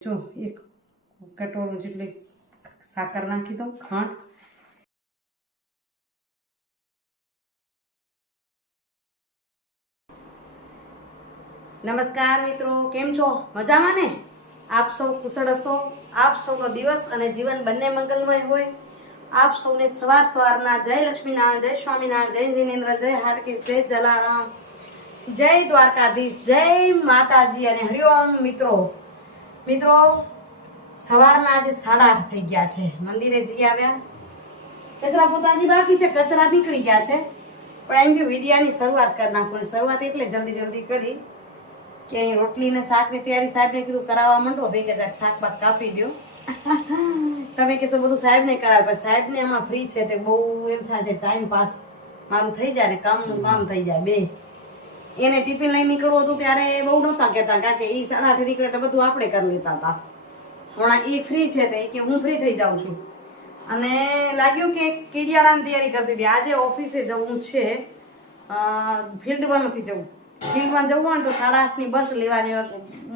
જો, એક કટોરો જેટલી સાકર નાખી દઉં, ખાંડ. નમસ્કાર મિત્રો, કેમ છો? મજામાં ને? આપ સૌ કુશળ હશો, આપ સૌનો દિવસ અને જીવન બંને મંગલમય હોય. આપ સૌને સવાર સવારના જય લક્ષ્મીનારાયણ, જય સ્વામિનારાયણ, જય જિનેન્દ્ર, જય હાટકી જય જલારામ. જય દ્વારકાધીશ, જય માતાજી અને હરિઓમ મિત્રો. મિત્રો સવારના આજે સાડા આઠ થઈ ગયા છે. મંદિરે જઈ આવ્યા. કચરા પોતાની બાકી છે, કચરા નીકળી ગયા છે. પણ એમ જો વિડિયાની શરૂઆત કરી નાખું. શરૂઆત એટલે જલ્દી જલ્દી કરી કે અહીં રોટલી ને શાકની તૈયારી સાહેબને કીધું કરાવવા માંડો. ભાઈ જાક શાક કાપી દો તમે કહેશો બધું સાહેબને કરાવે, પણ સાહેબને એમાં ફ્રી છે તે બહુ એમ થાય છે ટાઈમ પાસ મારું થઈ જાય ને કામનું કામ થઈ જાય બે એને ટિફિન લઈ નીકળવું હતું ત્યારે એ બહુ નહોતા કહેતા કારણ કે એ સાડા આઠે નીકળે એટલે બધું આપણે કરી લેતા હતા. હમણાં એ ફ્રી છે તે કે હું ફ્રી થઈ જાઉં છું. અને લાગ્યું કે કીડિયાળાની તૈયારી કરતી હતી. આજે ઓફિસે જવું છે. ફિલ્ડમાં નથી જવું. ફિલ્ડમાં જવું હોય ને તો સાડા આઠની બસ લેવાની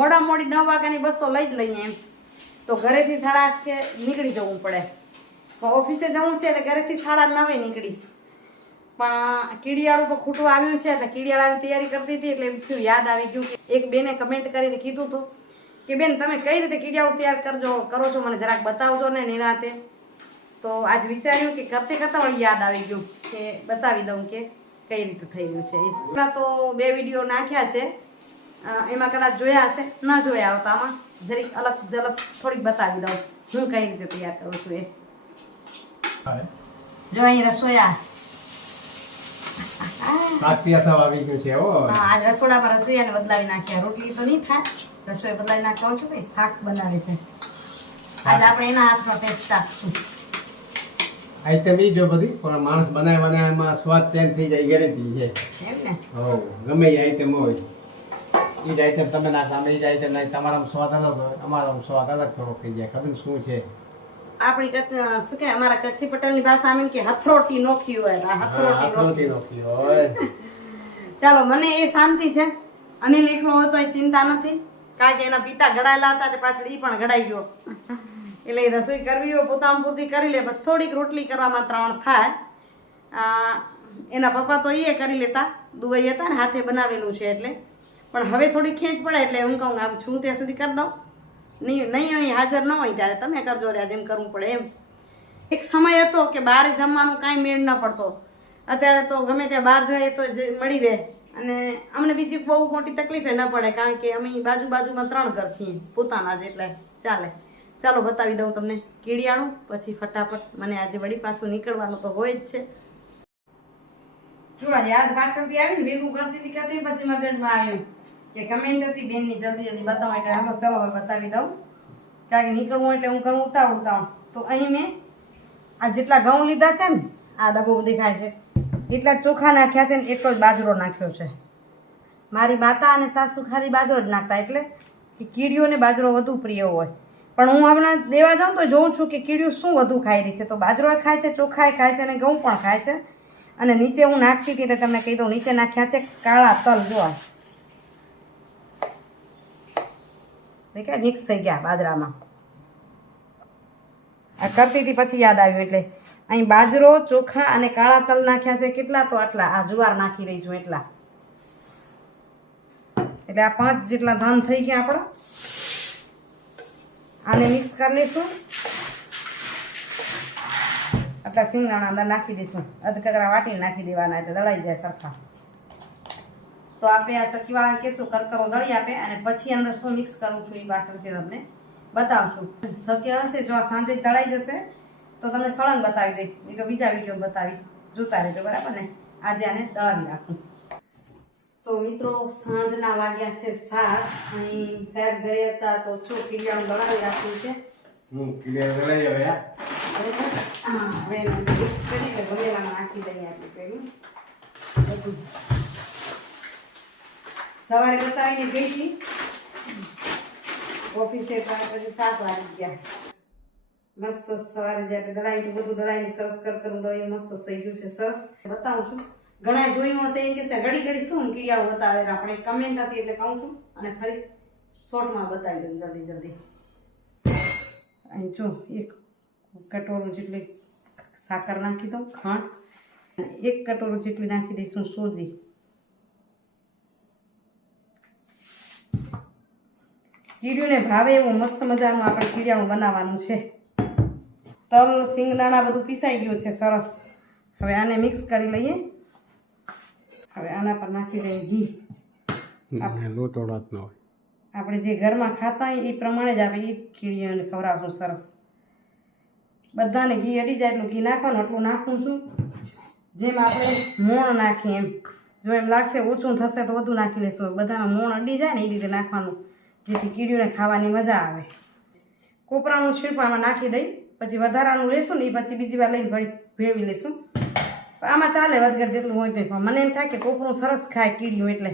મોડા મોડી નવ વાગ્યાની બસ તો લઈ જ લઈએ એમ. તો ઘરેથી સાડા આઠ કે નીકળી જવું પડે. ઓફિસે જવું છે એટલે ઘરેથી સાડા નવે નીકળીશ. પણ કીડિયાળું તો ખૂટું આવ્યું છે એટલે કીડિયાળાની તૈયારી કરતી હતી એટલે એમ થયું યાદ આવી ગયું કે એક બેને કમેન્ટ કરીને કીધું હતું કે બેન તમે કઈ રીતે કીડિયાળું તૈયાર કરજો કરો છો મને જરાક બતાવજો ને નિરાતે તો આજ વિચાર્યું કે કરતે કરતાં વળી યાદ આવી ગયું કે બતાવી દઉં કે કઈ રીતે થઈ રહ્યું છે. એ તો બે વીડિયો નાખ્યા છે. એમાં કદાચ જોયા હશે ન જોયા આવતા આમાં. જરીક અલગ ઝલક થોડીક બતાવી દઉં હું કઈ રીતે તૈયાર કરું છું એ. જો અહીં રસોયા. આરતી અથવા આવી ગયું છે હો. આજ રસોડામાં રસોઈયાને બદલાવી નાખ્યા. રોટલી તો નહીં થાય. રસોઈ બદલાવી નાખવા છું ભાઈ. શાક બનાવે છે. આજ આપણે એના હાથમાં ટેસ્ટ આપશું આઈટમ ઈ જો બધી પણ માણસ બનાવે બનાવે એમાં સ્વાદ ચેન્જ થઈ જાય ગેરંટી છે. એમ ને? હો ગમે એ આઈટમ હોય. એ જ આઈટમ તમે ના તમે એ જ આઈટમ ના તમારા સ્વાદ અલગ હોય અમારો સ્વાદ અલગ થોડો થઈ જાય. ખબર શું છે? આપણી કચ્છ શું કે અમારા કચ્છી પટેલની ભાષામાં એમ કે હથરોટી નોખી હોય હથરોટી નોખી હોય. ચાલો મને એ શાંતિ છે. અનિલ એકલો હોય તો ચિંતા નથી. કારણ કે એના પિતા ઘડાયેલા હતા એટલે પાછળ ઈ પણ ઘડાઈ ગયો. એટલે એ રસોઈ કરવી હોય પોતાનું પૂરતી કરી લે પણ થોડીક રોટલી કરવામાં ત્રણ થાય. એના પપ્પા તો એ કરી લેતા. દુબઈ હતા ને હાથે બનાવેલું છે એટલે. પણ હવે થોડી ખેંચ પડે એટલે હું કહું છું ત્યાં સુધી કરી દઉં. નહીં નહીં, અહીં હાજર ન હોય ત્યારે તમે કરજો રે જેમ કરવું પડે એમ. એક સમય હતો કે બહાર જમવાનું કાંઈ મેળ ન પડતો. અત્યારે તો ગમે ત્યાં બહાર જઈએ તો મળી રહે. અને અમને બીજી બહુ મોટી તકલીફે ન પડે, કારણ કે અમે બાજુ બાજુમાં ત્રણ ઘર છીએ, પોતાના જ એટલે ચાલે. ચાલો બતાવી દઉં તમને કીડિયાણું, પછી ફટાફટ મને આજે વળી પાછું નીકળવાનું તો હોય જ છે. જો યાદ પાછળથી આવીને ભેગું કરતી હતી કરતી પછી મગજમાં આવ્યું. કે કમેન્ટ હતી બેનની, જલ્દી જલ્દી બતાવો, એટલે હાલો ચલો હવે બતાવી દઉં. કારણ કે નીકળવું એટલે હું ઘઉં ઉતાવળ ઉતાવળ તો અહીં મેં આ જેટલા ઘઉં લીધા છે ને, આ ડબ્બો દેખાય છે. એટલા ચોખા નાખ્યા છે ને, એટલો જ બાજરો નાખ્યો છે. મારી માતા અને સાસુ ખાલી બાજરો જ નાખતા, એટલે કે કીડીઓને બાજરો વધુ પ્રિય હોય. પણ હું હમણાં દેવા જાઉં તો જોઉં છું કે કીડીઓ શું વધુ ખાઈ રહી છે. તો બાજરો ખાય છે ચોખાએ ખાય છે અને ઘઉં પણ ખાય છે. અને નીચે હું નાખતી હતી એટલે તમને કહી દઉં, નીચે નાખ્યા છે કાળા તલ જોવા દેખાય મિક્સ થઈ ગયા બાજરામાં? આ કરતી હતી પછી યાદ આવ્યું એટલે. અહીં બાજરો, ચોખા અને કાળા તલ નાખ્યા છે. કેટલા તો આટલા? આ જુવાર નાખી રહી છું એટલા. એટલે આ પાંચ જેટલા ધાન થઈ ગયા આપણા. આને મિક્સ કરી લઈશું. આટલા સિંગદાણા અંદર નાખી દઈશું. અધકચરા વાટીને નાખી દેવાના એટલે દળાઈ જાય સરખા. તો આપણે આ ચક્કીવાળાને કહેશું કરકરો દળી આપે અને પછી અંદર શું મિક્સ કરું છું એ પાછળથી તમને બતાવશું. શક્ય હશે જો આ સાંજે દળાઈ જશે તો તમને સળંગ બતાવી દઈશ. એ તો બીજા વીડિયો બતાવીશ. જોતા રહેજો બરાબર ને? આજે આને દળાવી રાખું. તો મિત્રો સાંજના વાગ્યા છે સાત. અહીં સાહેબ ઘરે હતા તો શું કિડિયાનું દળાવી રાખ્યું છે. હું ક્લિયર લઈ હવે હા હવે મિક્સ કરીને નાખી દઈએ આપણે પેલું બધું સવારે બતાવીને ગઈ હતી. ઓફિસે પછી સાત વાગી ગયા. મસ્ત સવારે જે આપણે બધું દળાવીને સરસ કર કરું દળાવી મસ્ત થઈ ગયું છે, સરસ. બતાવું છું. ઘણા જોયું હશે એમ કે ઘડી ઘડી શું કીડિયાઓ બતાવે આપણે કમેન્ટ હતી એટલે કહું છું અને ફરી શોર્ટમાં બતાવી દઉં જલ્દી જલ્દી. અહીં જો, એક કટોરું જેટલી સાકર નાખી દઉં, ખાંડ. એક કટોરું જેટલી નાખી દઈશું સોજી. કીડીઓને ભાવે એવું મસ્ત મજાનું આપણે કીડિયાનું બનાવવાનું છે. તલ સિંગદાણા બધું પીસાઈ ગયું છે સરસ. હવે આને મિક્સ કરી લઈએ. હવે આના પર નાખી દઈએ ઘી. લોટ ન હોય. આપણે જે ઘરમાં ખાતા હોય એ પ્રમાણે જ આપણે એ કીડીઓને ખવડાવશું સરસ. બધાને ઘી અડી જાય એટલું ઘી નાખવાનું એટલું નાખું છું. જેમ આપણે મોણ નાખીએ એમ. જો એમ લાગશે ઓછું થશે તો વધુ નાખી લઈશું બધામાં મોણ અડી જાય ને એ રીતે નાખવાનું. જેથી કીડીઓને ખાવાની મજા આવે. કોપરાનું છીણપામાં નાખી દઈ, પછી વધારાનું લેશું ને એ પછી બીજી વાર લઈને ભેળવી લઈશું આમાં ચાલે વધઘટ જેટલું હોય તો મને એમ થાય કે કોપરું સરસ ખાય કીડીઓ એટલે.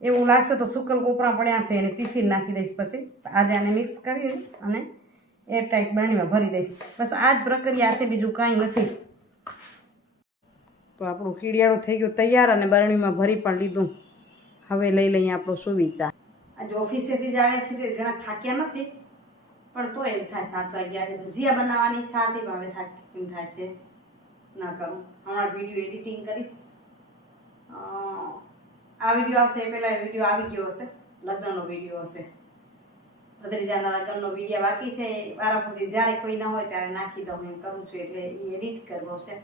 એવું લાગશે તો સુકલ કોપરા પડ્યા છે, એને પીસીને નાખી દઈશ પછી. આજે આને મિક્સ કરી અને એરટાઈટ બરણીમાં ભરી દઈશ. બસ આ જ પ્રક્રિયા છે, બીજું કાંઈ નથી. તો આપણું કીડિયાળું થઈ ગયું તૈયાર અને બરણીમાં ભરી પણ લીધું. હવે લઈ લઈએ આપણો સુવિચાર. આજે ઓફિસેથી જ આવ્યા છીએ ઘણા થાક્યા નથી. પણ તો એમ થાય, સાત વાગ્યા ભજીયા બનાવવાની ઈચ્છા હતી, પણ હવે થાક, એમ થાય છે. ના કરું. હમણાં વીડિયો એડિટિંગ કરીશ. આ વીડિયો આવશે, એ પહેલાં વીડિયો આવી ગયો હશે. લગ્નનો વીડિયો હશે. ભદ્રીજાના લગ્નનો વીડિયો બાકી છે. વારાફરતી જ્યારે કોઈ ના હોય ત્યારે નાખી દઉં, એમ કરું છું. એટલે એ એડિટ કરવો છે.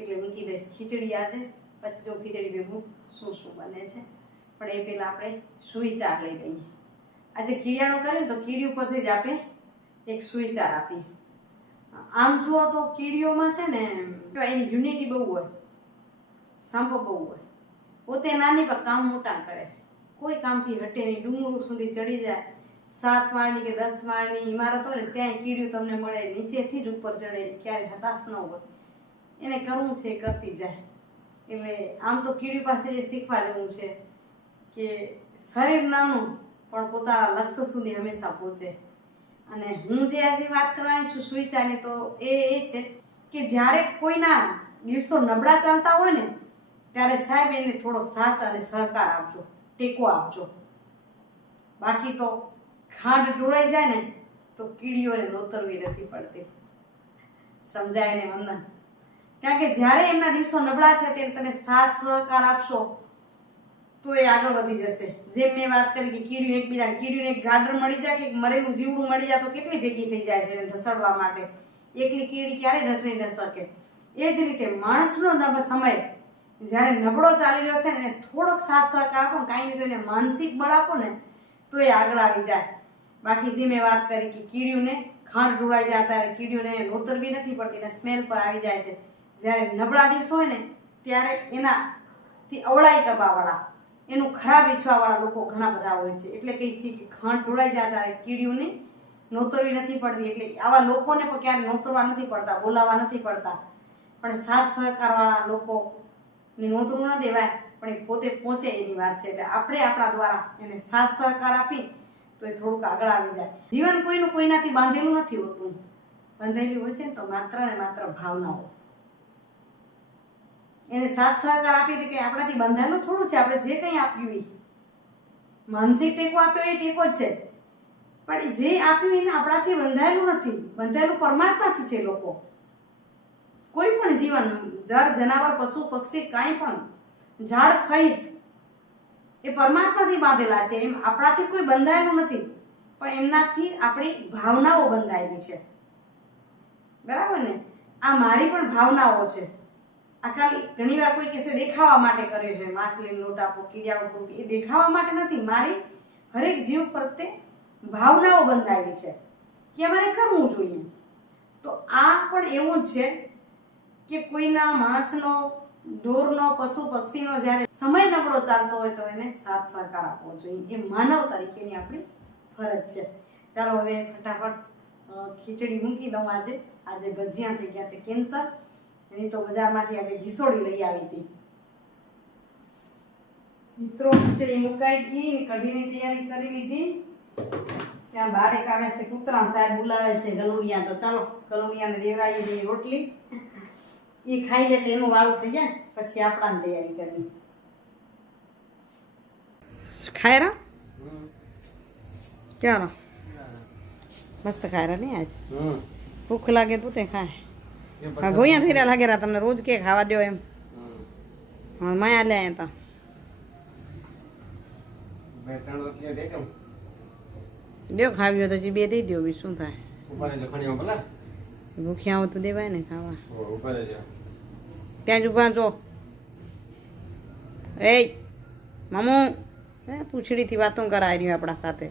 એટલે મૂકી દઈશ ખીચડી આજે. પછી જો ખીચડી ભેગું, શું શું બને છે. પણ એ પહેલાં આપણે સુઈચાર લઈ લઈએ. આજે કીડિયાણું કરે ને તો કીડી ઉપરથી જ આપણે એક સુઈચાર આપીએ આમ જુઓ તો કીડીઓમાં છે ને, એની યુનિટી બહુ હોય. સંપ બહુ હોય. પોતે નાની પણ કામ મોટા કરે. કોઈ કામથી હટે નહીં. ડુંગરું સુધી ચડી જાય. સાત માળની કે દસ માળની ઇમારત હોય ને ત્યાં કીડીઓ તમને મળે. નીચેથી જ ઉપર ચડે. ક્યારે હતાશ ન હોય. એને કરવું છે કરતી જાય. એટલે આમ તો કીડી પાસે જે શીખવા જેવું છે. કે શરીર નાનું, પણ પોતાના લક્ષ્ય સુધી હંમેશા પહોંચે. અને હું જે આજે વાત કરવાની છું સુવિચારની, તો એ એ છે કે જ્યારે કોઈના દિવસો નબળા ચાલતા હોય ને, ત્યારે સાહેબ એને થોડો સાથ અને સહકાર આપજો, ટેકો આપજો. બાકી તો ખાંડ ઢોળાઈ જાય ને, તો કીડીઓને નોતરવી નથી પડતી. સમજાય ને વંદન? કારણ કે જ્યારે એમના દિવસો નબળા છે, ત્યારે તમે સાથ સહકાર આપશો તો એ આગળ વધી જશે. જેમ મેં વાત કરી કે કીડીઓ એકબીજા કીડીને એક ગાડર મળી જાય કે મરેલું જીવડું મળી જાય તો કેટલી ભેગી થઈ જાય છે એને ઢસડવા માટે. એકલી કીડી ક્યારેય ઢસડી ન શકે. એ જ રીતે માણસનો નબ સમય, જ્યારે નબળો ચાલી રહ્યો છે ને એને થોડોક સાથ સહકાર આપો કાંઈ નહીં તો એને માનસિક બળ આપો ને તો એ આગળ આવી જાય. બાકી જે મેં વાત કરી કે કીડીઓને ખાંડ ઢોળાઈ જાય ત્યારે કીડીઓને લોતરવી નથી પડતી ને સ્મેલ પર આવી જાય છે. જ્યારે નબળા દિવસો હોય ને, ત્યારે એનાથી અવળાઈ કબાવાળા એનું ખરાબ ઈચ્છવાવાળા લોકો ઘણા બધા હોય છે. એટલે કહે છે કે ખાંડ ઢોળાઈ જાય ત્યારે કીડીઓને નોતરવી નથી પડતી. એટલે આવા લોકોને પણ ક્યારે નોતરવા નથી પડતા, બોલાવવા નથી પડતા. પણ સાથ સહકારવાળા લોકોને નોતરવું નોતરું ન દેવાય, પણ એ પોતે પહોંચે એની વાત છે. એટલે આપણે આપણા દ્વારા એને સાથ સહકાર આપી તો એ થોડુંક આગળ આવી જાય. જીવન કોઈનું કોઈનાથી બાંધેલું નથી હોતું. બંધાયેલું હોય છે ને તો માત્ર ને માત્ર ભાવનાઓ. એને સાથ સહકાર આપી તો કે આપણાથી બંધાયેલું થોડું છે, આપણે જે કંઈ આપ્યું એ માનસિક ટેકો આપ્યો એ ટેકો જ છે. પણ જે આપ્યું એને આપણાથી બંધાયેલું નથી. બંધાયેલું પરમાત્માથી છે લોકો. કોઈ પણ જીવન, જળ, જનાવર, પશુ, પક્ષી, કાંઈ પણ, ઝાડ સહિત એ પરમાત્માથી બાંધેલા છે. એમ આપણાથી કોઈ બંધાયેલું નથી. પણ એમનાથી આપણી ભાવનાઓ બંધાયેલી છે. બરાબર ને? આ મારી પણ ભાવનાઓ છે. આ ખાલી ઘણીવાર કોઈ કહેશે, દેખાવા માટે કરે છે. માછલી લોટ આપો કીડિયા આપો એ દેખાવા માટે નથી. મારી હરેક જીવ પ્રત્યે ભાવનાઓ બંધાયેલી છે કે અમારે કરવું જોઈએ. તો આ પણ એવું જ છે કે કોઈના માણસનો ઢોરનો પશુ, પક્ષીનો જ્યારે સમય નબળો ચાલતો હોય તો એને સાથ સહકાર આપવો જોઈએ. એ માનવ તરીકેની આપણી ફરજ છે. ચાલો હવે ફટાફટ ખીચડી મૂકી દઉં આજે. આજે ભજીયા થઈ ગયા છે કેન્સર. એની તો બજારમાંથી આજે ઘીસોડી લઈ આવી હતી. મિત્રો ખીચડી મુકાઈ ગઈ કઢીની તૈયારી કરી લીધી. ત્યાં બારે કામે છે કૂતરા સાહેબ બોલાવે છે ગલુડિયા. તો ચાલો ગલુડિયાને દેવરાવી દઈએ રોટલી. એ ખાઈ જાય એટલે એનું વાળું થઈ જાય. પછી આપણાને તૈયારી કરવી ખાયરા ચાલો મસ્ત ખાય રહ્યા નહીં આજ? ભૂખ લાગે તો તે ખાય. હા ગોયા થઈ રહ્યા લાગે તમને રોજ કે ખાવા દો એમ. હા માયા લે તો. બે ત્રણ રોટલીઓ દઈ દઉં દો ખાવી તો બે દઈ દો બી શું થાય? ભૂખ્યા હોય તો દેવાય ને ખાવા. ત્યાં જ ઊભા છો એ મામુ. એ પૂછડીથી વાતો કરાવી રહ્યું આપણા સાથે.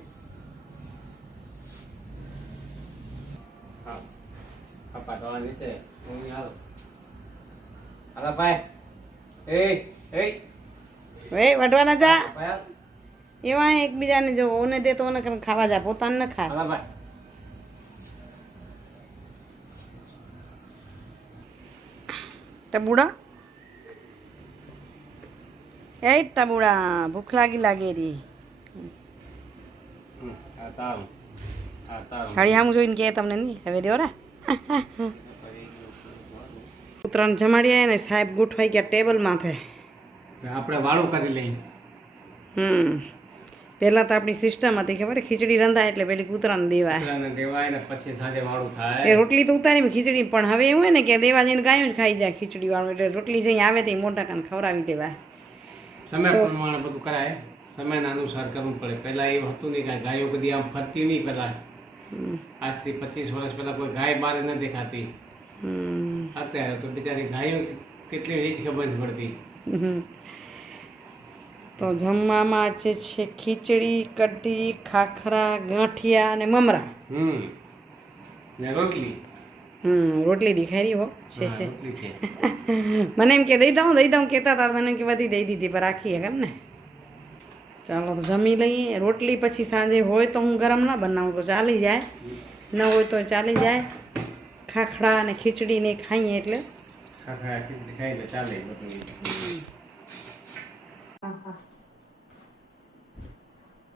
હા. હાલો ભાઈ એ એ એ વઢવાના જા. એવા એકબીજાને જો ઓને દે તો ઓને ખાવા જા પોતાને ન ખાય હાલો ભાઈ. ટબુડા એ ટબુડા ભૂખ લાગી લાગે રી. સામું જોઈને કે તમને નહીં? હવે દેવરા ઉતરાણ જમાડીએ ને સાહેબ ગોઠવાઈ ગયા ટેબલ માથે આપણે વાળું કરી લઈએ. હમ. પહેલાં તો આપણી સિસ્ટમ હતી ખબર ખીચડી રંધાય એટલે પેલી કૂતરાને દેવાય. દેવાય ને પછી સાંજે વાળું એ રોટલી તો ઉતારી ખીચડી પણ હવે એવું હોય ને કે દેવા જઈને ગાયું જ ખાઈ જાય ખીચડી વાળું એટલે રોટલી જઈ આવે તો મોટા કાન ખવડાવી દેવાય. સમય પ્રમાણે બધું કરાય. સમયના અનુસાર કરવું પડે. પહેલાં એવું હતું નહીં કે ગાયો બધી આમ ફરતી નહીં પહેલા. આજથી પચીસ વર્ષ પહેલા કોઈ ગાય બહાર ન દેખાતી. હમ. અત્યારે તો બિચારી ગાયો કેટલી એ ખબર પડતી. તો જમવામાં જે છે ખીચડી કઢી ખાખરા ગાંઠિયા અને મમરા. હમ. રોટલી. હમ રોટલી દેખાઈ રહી હો છે. છે. મને એમ કે દઈ દઉં દઈ દઉં કહેતા હતા મને કે બધી દઈ દીધી પર રાખીએ કેમ ને. ચાલો તો જમી લઈએ. રોટલી પછી સાંજે હોય તો હું ગરમ ના બનાવું તો ચાલી જાય. ન હોય તો ચાલી જાય. ખાખડા અને ખીચડી ને ખાઈએ એટલે ખાખરા ખીચડી ખાઈને ચાલે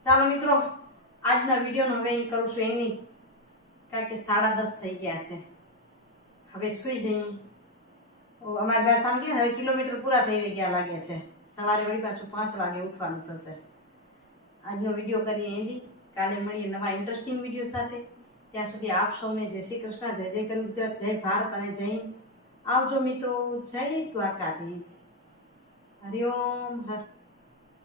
ચાલો મિત્રો આજના વિડીયોનો હવે અહીં કરું છું એની. કારણ કે સાડા દસ થઈ ગયા છે. હવે સુઈ જઈએ. ઓ, અમારે બે ગયા ને હવે કિલોમીટર પૂરા થઈ ગયા લાગે છે. સવારે વળી પાછું પાંચ વાગે ઉઠવાનું થશે. આજનો વીડિયો કરીએ એની. કાલે મળીએ નવા ઇન્ટરેસ્ટિંગ વીડિયો સાથે. ત્યાં સુધી આપ સૌને જય શ્રી કૃષ્ણ, જય જય કરી ગુજરાત જય ભારત અને જય આવજો મિત્રો, જય દ્વારકાધીશ. હરિઓમ હર